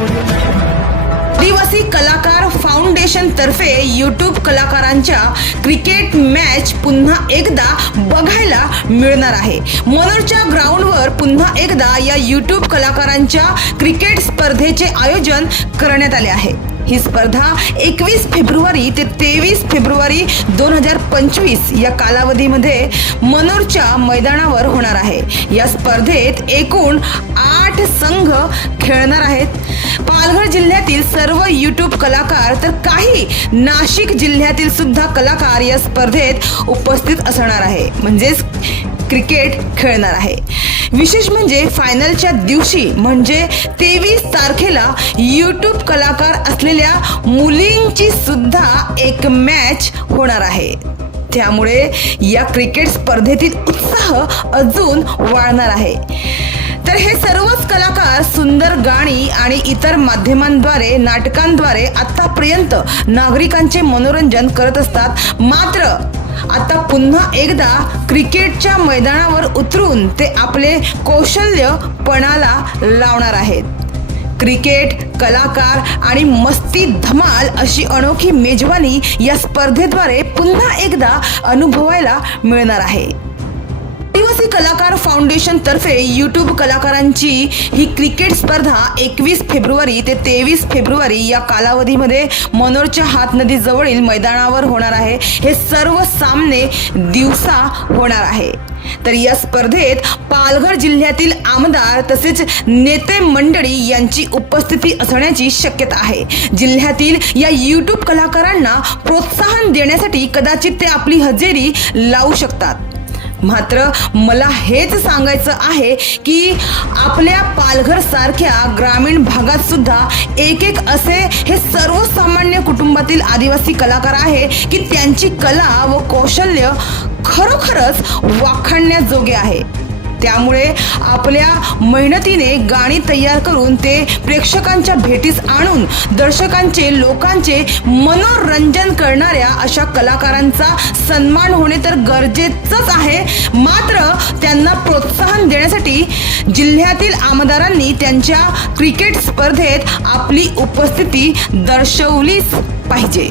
आदिवासी कलाकार फाउंडेशन तर्फे यूट्यूब कलाकारांच्या क्रिकेट मॅच पुन्हा एकदा बघायला मिळणार आहे. मनोरच्या ग्राउंडवर पुन्हा एकदा या यूट्यूब कलाकारांच्या क्रिकेट स्पर्धेचे आयोजन करण्यात आले आहे. ही स्पर्धा एकवीस फेब्रुवारी ते तेवीस फेब्रुवारी दोन हजार पंचवीस या कालावधीमध्ये मनोरच्या मैदानावर होणार आहे. या स्पर्धेत एकूण आठ संघ खेळणार आहेत. पालघर जिल्ह्यातील सर्व यूट्यूब कलाकार तर काही नाशिक जिल्ह्यातील सुद्धा कलाकार या स्पर्धेत उपस्थित असणार आहे. म्हणजेच क्रिकेट खेळणार आहे. विशेष म्हणजे फायनलच्या दिवशी म्हणजे तेवीस तारखेला यूट्यूब कलाकार असलेल्या मुलींची सुद्धा एक मॅच होणार आहे. त्यामुळे या क्रिकेट स्पर्धेतील उत्साह अजून वाढणार आहे. हे सर्वच कलाकार सुंदर गाणी आणि इतर माध्यमांद्वारे नाटकांद्वारे आतापर्यंत नागरिकांचे मनोरंजन करत असतात. मात्र आता पुन्हा एकदा क्रिकेटच्या मैदानावर उतरून ते आपले कौशल्य पणाला लावणार आहेत. क्रिकेट कलाकार आणि मस्ती धमाल अशी अनोखी मेजवानी या स्पर्धेद्वारे पुन्हा एकदा अनुभवायला मिळणार आहे. कलाकार फाउंडेशन तर्फे यूट्यूब कलाकारांची ही क्रिकेट स्पर्धा एकवीस फेब्रुवारी ते तेवीस फेब्रुवारी या कालावधीमध्ये मनोरच्या हातनदी जवळील मैदानावर होणार आहे. हे सर्व सामने दिवसा होणार आहे. तर या स्पर्धेत पालघर जिल्ह्यातील आमदार तसेच नेते मंडळी यांची उपस्थिती असण्याची शक्यता आहे. जिल्ह्यातील या यूट्यूब कलाकारांना प्रोत्साहन देण्यासाठी कदाचित ते आपली हजेरी लावू शकतात. मात्र मला हेच सांगायचं आहे की आपल्या पालघर सारख्या ग्रामीण भागात सुद्धा एक एक असे हे सर्वसामान्य कुटुंबातील आदिवासी कलाकार आहे की त्यांची कला व कौशल्य खरोखरच वाखाणण्याजोगे आहे. त्यामुळे आपल्या मेहनतीने गाणी तयार करून ते प्रेक्षकांच्या भेटीस आणून दर्शकांचे लोकांचे मनोरंजन करणाऱ्या अशा कलाकारांचा सन्मान होणे तर गरजेचंच आहे. मात्र त्यांना प्रोत्साहन देण्यासाठी जिल्ह्यातील आमदारांनी त्यांच्या क्रिकेट स्पर्धेत आपली उपस्थिती दर्शवलीच पाहिजे.